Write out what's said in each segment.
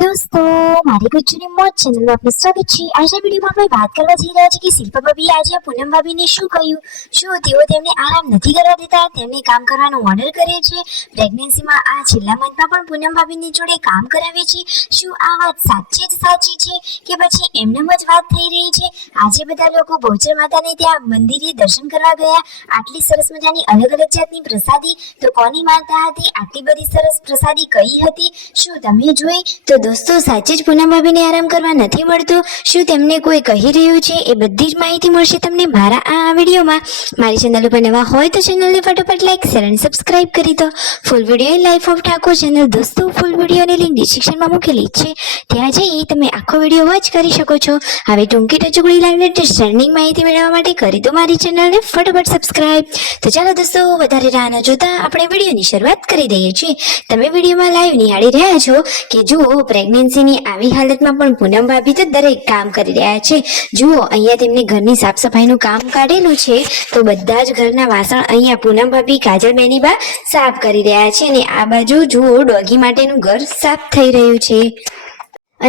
दोस्तों मारी गुज्जूनी મોજ ચેનલમાં આપનું સ્વાગત છે। આજના વિડીયોમાં આપણે વાત કરવા જઈ રહ્યા છીએ કે શિલ્પા ભાભીએ આજે પૂનમ ભાભીને શું કહ્યું, શું તેઓ તેમને આરામ નથી કરવા દેતા, તેમને કામ કરવાનો ઓર્ડર કરે છે, પ્રેગ્નન્સીમાં આ છેલ્લા મંથમાં પણ પૂનમ ભાભીની જોડે કામ કરાવે છે। શું આ વાત સાચી જ સાચી છે કે પછી એમનેમ જ વાત થઈ રહી છે? આજે બધા લોકો બહુચર માતાને ત્યાં મંદિરે દર્શન કરવા ગયા। આટલી સરસ મજાની અલગ અલગ જાતની પ્રસાદી તો કોની માનતા હતી? આટલી બધી સરસ પ્રસાદી કઈ હતી? શું તમે જોઈ? તો દોસ્તો સાચે જ પૂનમ ભાભીને આરામ કરવા નથી મળતો? શું તેમને કોઈ કહી રહ્યું છે? એ બધી જ માહિતી મળશે તમને મારા આ વિડીયોમાં। મારી ચેનલ ઉપર નવા હોય તો ચેનલને ફટાફટ લાઈક શેર અને સબસ્ક્રાઇબ કરી દો। Full video in life of Thakor channel દોસ્તો ફૂલ વિડીયોની લિંક ડિસ્ક્રિપ્શનમાં મૂકેલી છે, ત્યાં જઈ તમે આખો વિડીયો વોચ કરી શકો છો। હવે ટૂંકી ટચુકડી લાઈવ લેટેસ્ટ ટ્રેન્ડિંગ માહિતી મેળવવા માટે કરી દો મારી ચેનલને ફટાફટ સબસ્ક્રાઇબ। તો ચાલો દોસ્તો વધારે રાહ ન જોતા આપણે વિડીયોની શરૂઆત કરી દઈએ છીએ। તમે વિડીયોમાં લાઈવ નિહાળી રહ્યા છો કે જુઓ પ્રેગ્નન્સીની આવી હાલતમાં પણ પૂનમ ભાભી તો દરેક કામ કરી રહ્યા છે। જુઓ અહીંયા તેમને ઘરની સાફ સફાઈનું કામ કાઢેલું છે, તો બધા જ ઘરના વાસણ અહીંયા પૂનમ ભાભી કાજલ બેનીબા સાફ કરી રહ્યા છે અને આ બાજુ જુઓ ડોગી માટેનું ઘર સાફ થઈ રહ્યું છે।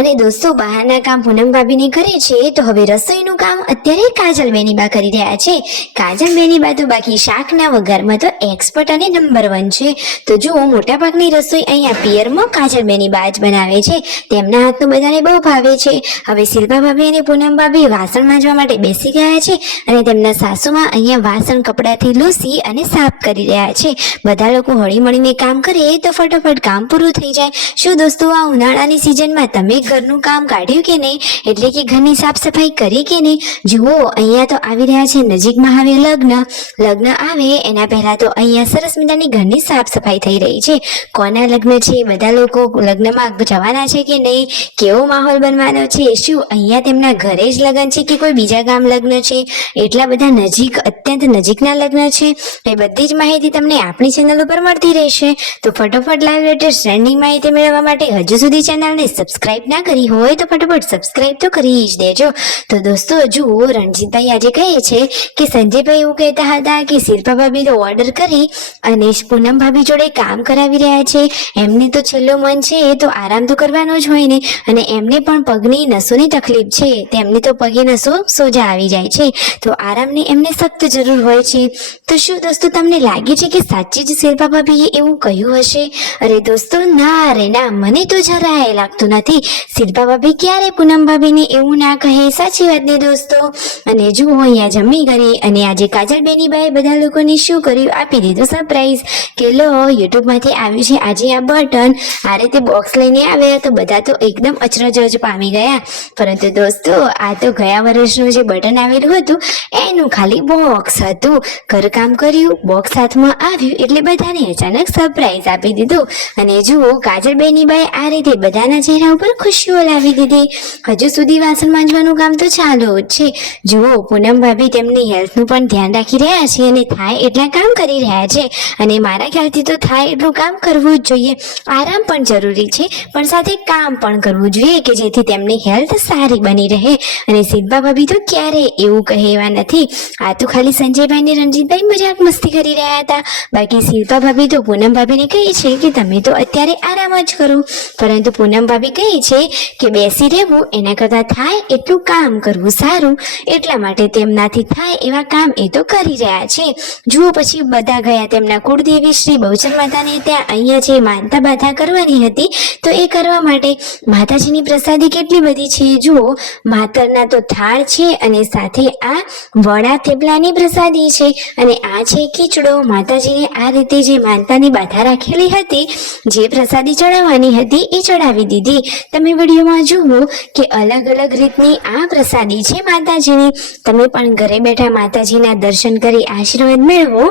અને દોસ્તો બહારના કામ પૂનમ ભાભીને કરે છે, તો હવે રસોઈનું કામ અત્યારે કાજલ બેનીબા કરી રહ્યા છે। કાજલ બેનીબા તો બાકી શાકના વઘારમાં તો એક્સપર્ટ અને નંબર 1 છે। તો જુઓ મોટાભાગની રસોઈ અહીંયા પિયરમાં કાજલ બેનીબા જ બનાવે છે, તેમના હાથનું બધાને બહુ ભાવે છે। હવે શિલ્પા ભાભી અને પૂનમ ભાભી વાસણ માંજવા માટે બેસી ગયા છે અને તેમના સાસુમાં અહીંયા વાસણ કપડાથી લૂસી અને સાફ કરી રહ્યા છે। બધા લોકો હળી મળીને કામ કરે તો ફટાફટ કામ પૂરું થઈ જાય। શું દોસ્તો આ ઉનાળાની સિઝનમાં તમે ઘરનું કામ કાઢ્યું કે નહીં, એટલે કે ઘરની સાફ સફાઈ કરી કે નહીં? જુઓ અહીંયા તો આવી રહ્યા છે નજીકમાં હવે લગ્ન આવે એના પહેલા તો અહીંયા સરસ મજાની ઘરની સાફ સફાઈ થઈ રહી છે। કોના લગ્ન છે, બધા લોકો લગ્નમાં જવાના છે કે નહીં, કેવો માહોલ બનવાનો છે, શું અહીંયા તેમના ઘરે જ લગ્ન છે કે કોઈ બીજા ગામ લગ્ન છે, એટલા બધા નજીક અત્યંત નજીકના લગ્ન છે, એ બધી જ માહિતી તમને આપણી ચેનલ ઉપર મળતી રહેશે। તો ફટાફટ લાઈવ લેટેસ્ટ ટ્રેન્ડિંગ માહિતી મેળવવા માટે હજુ સુધી ચેનલને સબસ્ક્રાઇબ ના કરી હોય તો ફટાફટ સબસ્ક્રાઇબ તો કરી જ દેજો। તો દોસ્તો જુઓ રણજીતભાઈ આજે કહે છે કે સંજયભાઈ એવું કહેતા હતા કે શિલ્પા ભાભી તો ઓર્ડર કરી અને પૂનમ ભાભી જોડે કામ કરાવી રહ્યા છે, એમને તો છેલ્લો મન છે તો આરામ તો કરવાનો જ હોય ને, અને એમને પણ પગની નસોની તકલીફ છે, તેમને તો પગે નસો સોજા આવી જાય છે, તો આરામની એમને સખ્ત જરૂર હોય છે। તો શું દોસ્તો તમને લાગે છે કે સાચી જ શિલ્પા ભાભીએ એવું કહ્યું હશે? અરે દોસ્તો ના રે ના, મને તો જરાય લાગતું નથી। શિલ્પા ભાભી ક્યારે પૂનમ ભાભીને એવું ના કહે, સાચી વાત ને દોસ્તો। અને જુઓ અહીંયા જમી કરી અને આજે કાજલ બેનીબાએ બધા લોકોને શું કર્યું, આપી દીધું સરપ્રાઈઝ કે લો યુટ્યુબમાંથી આવ્યું છે આજે આ બટન, આ રીતે બોક્સ લઈને આવ્યા તો બધા તો એકદમ અચરજ પામી ગયા। પરંતુ દોસ્તો આ તો ગયા વર્ષનું જે બટન આવેલું હતું એનું ખાલી બોક્સ હતું, ઘરકામ કર્યું, બોક્સ હાથમાં આવ્યું એટલે બધાને અચાનક સરપ્રાઈઝ આપી દીધું। અને જુઓ કાજલ બેનીબાએ આ રીતે બધાના ચહેરા ઉપર ખુશીઓ લાવી દીધી। હજુ સુધી વાસણ માંજવાનું કામ તો ચાલુ જ છે। જુઓ પૂનમ ભાભી તેમની હેલ્થનું પણ ધ્યાન રાખી રહ્યા છે અને થાય એટલા કામ કરી રહ્યા છે, અને મારા ખ્યાલથી તો થાય એટલું કામ કરવું જ જોઈએ। આરામ પણ જરૂરી છે પણ સાથે કામ પણ કરવું જોઈએ કે જેથી તેમની હેલ્થ સારી બની રહે। અને શિલ્પા ભાભી તો ક્યારે એવું કહેવા નથી, આ તો ખાલી સંજયભાઈ ને રણજીતભાઈ મજાક મસ્તી કરી રહ્યા હતા। બાકી શિલ્પા ભાભી તો પૂનમ ભાભીને કહે છે કે તમે તો અત્યારે આરામ જ કરો, પરંતુ પૂનમ ભાભી કહે છે કે બેસી રહેવું એના કરતાં થાય એટલું કામ કરવું સારું, એટલા માટે તેમનાથી થાય એવા કામ એ તો કરી રહ્યા છે। જુઓ પછી બધા ગયા તેમના કુળદેવી શ્રી બહુચર માતાને ત્યાં, અહીંયા જે માનતા બાધા કરવાની હતી તો એ કરવા માટે માતાજીની પ્રસાદી કેટલી બધી છે। જુઓ માતરના તો થાળ છે અને સાથે આ વડા થેપલાની પ્રસાદી છે, અને આ છે ખીચડો। માતાજીને આ રીતે જે માનતાની બાધા રાખેલી હતી, જે પ્રસાદી ચડાવવાની હતી એ ચડાવી દીધી। તમે વિડીયોમાં જુઓ કે અલગ અલગ રીતની આ પ્રસાદી છે માતાજીની। તમે પણ ઘરે બેઠા માતાજીના દર્શન કરી આશીર્વાદ મેળવો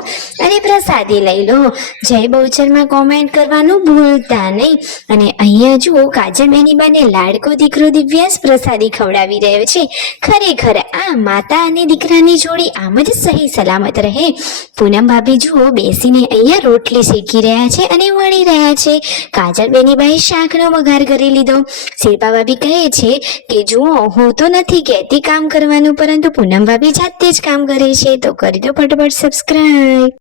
અને પ્રસાદી લઈ લો। જય બહુચરમાં કોમેન્ટ કરવાનું ભૂલતા નહીં। અને અહીંયા જુઓ કાજલ બેનીબાને લાડકો દીકરો દિવ્યાસ પ્રસાદી ખવડાવી રહ્યો છે। ખરેખર આ માતા અને દીકરાની જોડી આમ જ સહી સલામત રહે। પૂનમ ભાભી જુઓ બેસીને અહીંયા રોટલી શેકી રહ્યા છે અને વણી રહ્યા છે। કાજલ બેનીબાએ શાકનો વઘાર કરી લીધો। શિલ્પા ભાભી કહે છે કે જુઓ હું તો નથી કહેતી કામ કરવાનું, પરંતુ પૂનમ ભાભી જાતે જ કામ કરે છે, તો કરી દો ફટાફટ સબસ્ક્રાઇબ।